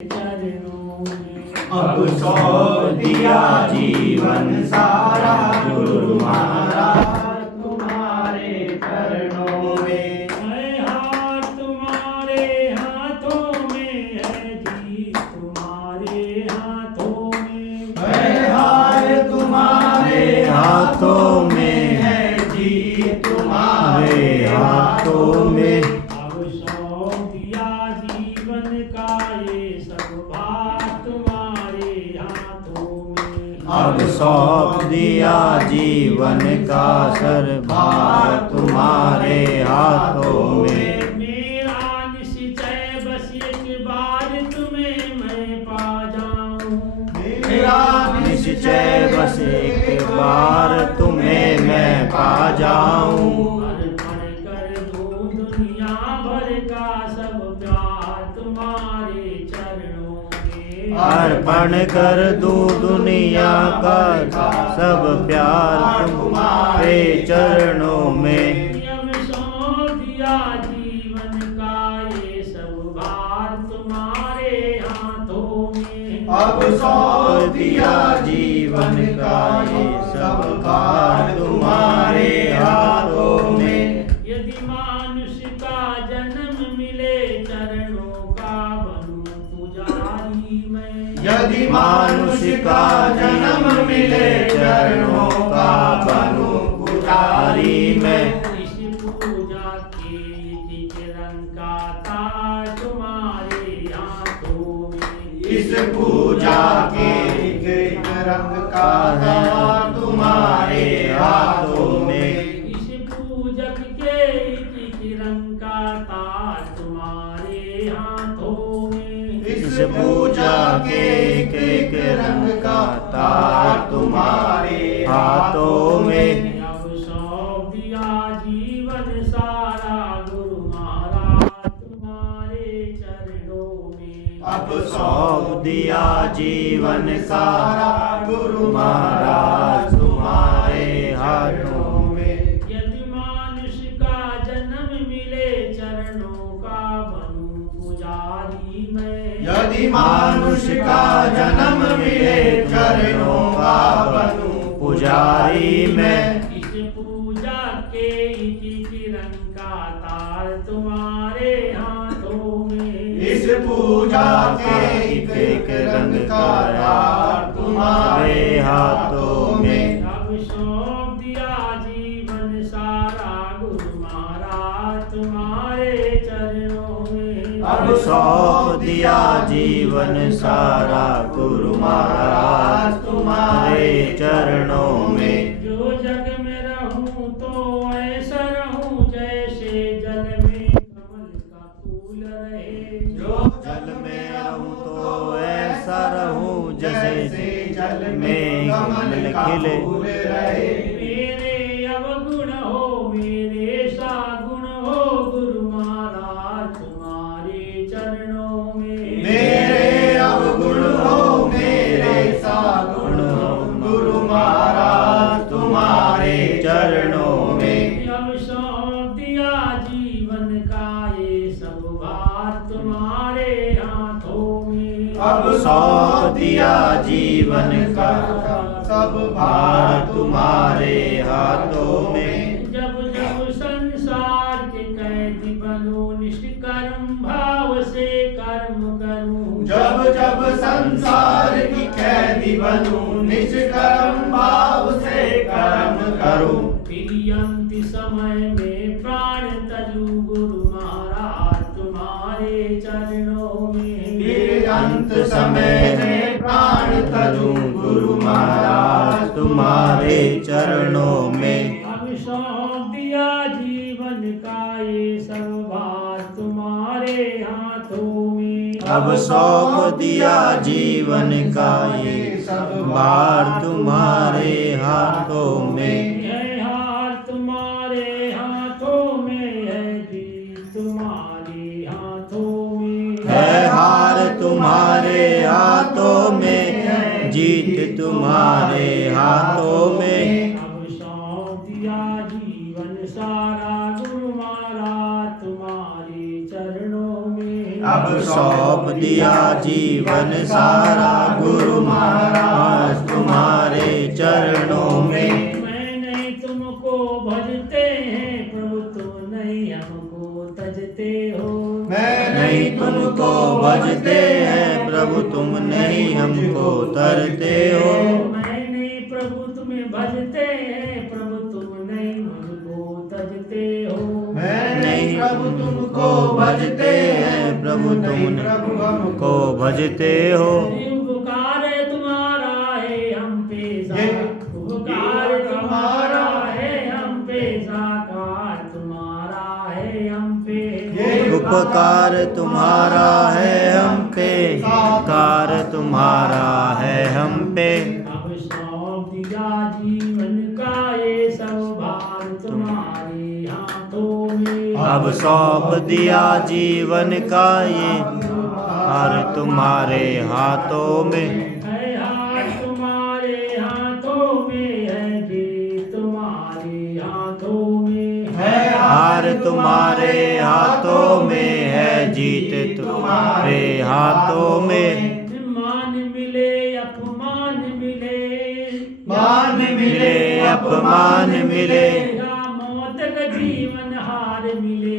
चरणों में अब सौंप दिया जीवन सारा गुरु महाराज तुम्हारे चरणों में। है हाथ तुम्हारे हाथों में है जी तुम्हारे हाथों में। है हार तुम्हारे हाथों में है जी तुम्हारे हाथों में। अब सौंप दिया जीवन का ये सब भार तुम्हारे हाथों में। अब सौंप दिया जीवन का सरभार तुम्हारे हाथों में। मेरा निश्चय बस एक बार तुम्हें मैं पा जाऊं। मेरा निश्चय बस एक बार तुम्हें मैं पा जाऊं। अर्पण कर दूं दुनिया भर का सब प्यार तुम्हारे चरणों में। अर्पण कर दूं दुनिया का सब प्यार तुम्हारे चरणों में। अब सौंप दिया जीवन का ये सब भार तुम्हारे हाथों में। अब सौंप दिया जीवन का ये सब भार तुम्हारे हाथों में। यदि मानुष का जन्म मिले चरणों का बनूं पुजारी मैं। यदि मानुष का जन्म मिले चरणों का बनूं पुजारी मैं। इस पूजा के एक रंग का ताज तुम्हारे हाथों में। इस पूजा के एक रंग का तार तुम्हारे हाथों में। इस पूजक के एक रंग का ताज तुम्हारे हाथों में। इस पूजा के एक रंग का तार तुम्हारे हाथों में। अब सौंप दिया जीवन सारा गुरु महाराज तुम्हारे चरणों में। अब सौंप दिया जीवन सारा गुरु महाराज तुम्हारे हाथों में। यदि मानुष का जन्म मिले चरणों का बनूं पुजारी मैं। यदि मानुष का जन्म मिले चरणों का बनूं पुजारी मैं। इस पूजा के एक रंग का तार तुम्हारे हाथों में। इस पूजा के एक रंग का तार तुम्हारे हाथों में। अब सौंप दिया जीवन सारा गुरु महाराज तुम्हारे चरणों में। अब सौंप दिया जीवन सारा गुरु महाराज तुम्हारे चरणों में। जो जग में रहूं तो ऐसा रहूं जैसे जल में कमल का फूल रहे। जो जल में रहूं तो ऐसा रहूं जैसे जल में कमल खिले। मेरे अवगुण हो मेरे सागुण हो गुरु महाराज तुम्हारे चरणों में। मेरे अवगुण हो मेरे सागुण हो गुरु महाराज तुम्हारे चरणों में। अब सौंप दिया जीवन का ये सब भार तुम्हारे हाथों में। अब सौंप दिया जीवन का सब भार तुम्हारे हाथों में। जब जब संसार के कैदी बनूं निष्कर्म भाव से कर्म करूं। जब जब संसार की कैदी बनूं निष्कर्म भाव से कर्म करूं। फिर अंत समय में प्राण तजू गुरु महाराज तुम्हारे चरणों में। फिर अंत समय में प्राण तजूं गुरु महाराज तुम्हारे चरणों में। अब सौंप दिया जीवन का ये सब भार तुम्हारे हाथों में। अब सौंप दिया जीवन का ये सब भार तुम्हारे हाथों में। है हार तुम्हारे हाथों में है जी तुम्हारे हाथों में। है हार तुम्हारे हाथों में जीत तुम्हारे हाथों में। अब सौंप दिया जीवन सारा गुरु महाराज तुम्हारे चरणों में। अब सौंप दिया जीवन सारा गुरु महाराज तुम्हारे चरणों में। मैं नहीं तुमको भजते हैं प्रभु, तुम नहीं हमको तजते हो। मैं नहीं तुमको भजते हैं प्रभु, तुम नहीं हमको तरते हो। मैं नहीं प्रभु तुम्हें भजते हैं प्रभु, तुम नहीं मुझको तजते हो। मैं नहीं प्रभु तुमको भजते हैं प्रभु, तुम हमको भजते हो। उपकार तुम्हारा है हम पे, उपकार तुम्हारा है हम पे, साकार तुम्हारा है हम पे। उपकार तुम्हारा है हम पे, साकार तुम्हारा है हम पे। अब सौंप दिया जीवन का ये सब भार तुम्हारे हाथों में। अब सौंप दिया जीवन का ये भार तुम्हारे हाथों में। है हाथ तुम्हारे हाथों में, है जीत तुम्हारे हाथों में। है हार तुम्हारे हाथों में, है जीत तुम्हारे हाथों में। मान मिले अपमान मिले, मान मिले अपमान मिले, या मौत का जीवन हार मिले।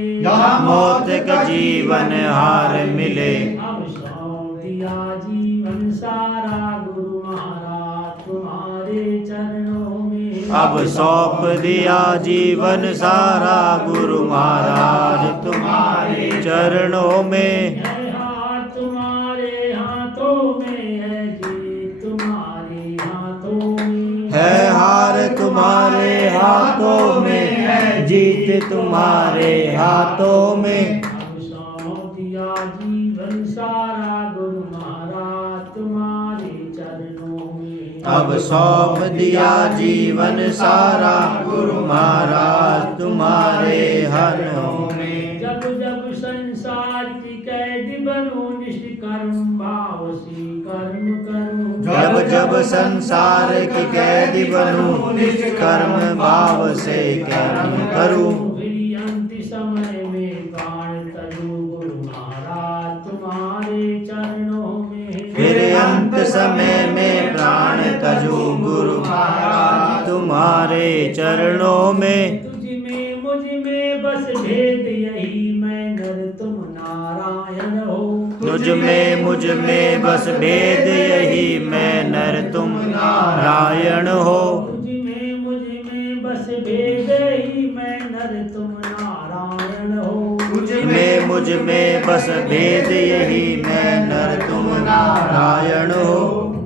मौत का जीवन हार मिले। अब सौंप दिया जीवन सारा गुरु महाराज तुम्हारे चरणों में। अब सौंप दिया जीवन सारा गुरु महाराज तुम्हारे चरणों में। है हाथ तुम्हारे हाथों में, है जीत तुम्हारे हाथों में। है हार तुम्हारे हाथों में, है जीत तुम्हारे हाथों में। अब सौंप दिया जीवन सारा गुरु महाराज तुम्हारे चरणों में। अब सौंप दिया जीवन सारा गुरु महाराज तुम्हारे हाथों में। जब जब संसार की कैद बनूं, निष्कर्म भाव से कर्म करूं। जब जब संसार की कैदी बनूं, निष्कर्म भाव से कर्म करूं। फिर अंत समय में प्राण तजू गुरु महाराज तुम्हारे चरणों में। फिर अंत समय में प्राण तजू गुरु महाराज तुम्हारे चरणों में। तुझ में मुझ में बस भेद यही, मैं नर तुम नारायण हो। तुझ में मुझ में बस भेद यही, मैं नर तुम नारायण हो। तुझ में मुझ में बस भेद यही, मैं नर तुम नारायण हो। तुझ में मुझ में बस भेद यही, मैं नर तुम नारायण हो।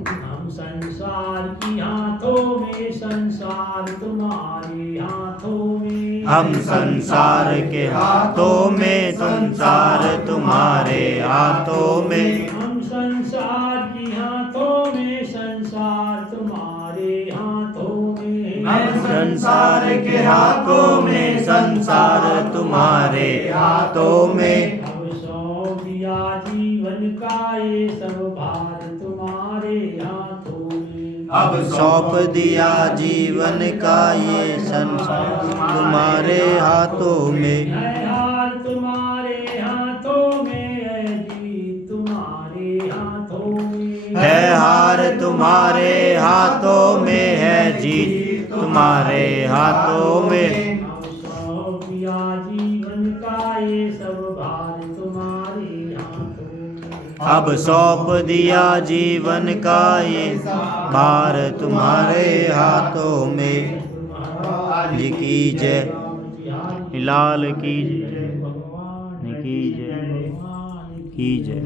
हम संसार की हाथों में, संसार तुम्हारे हाथों में। हम संसार के हाथों में, संसार तुम्हारे हाथों में। हम संसार की हाथों में, संसार तुम्हारे हाथों में। हम संसार के हाथों में, संसार तुम्हारे हाथों में। अब सौंप दिया जीवन का ये सब भार तुम्हारे हाथों में। अब सौंप दिया जीवन का ये संसार तुम्हारे हाथों में। है हार तुम्हारे हाथों में, है जीत तुम्हारे हाथों में। है हार तुम्हारे हाथों में, है जीत तुम्हारे हाथों में। अब सौंप दिया जीवन का ये सब भार तुम्हारे हाथों में। अब सौंप दिया जीवन का ये भार तुम्हारे हाथों में। जी की जय, लाल की जय, की जय, की जय।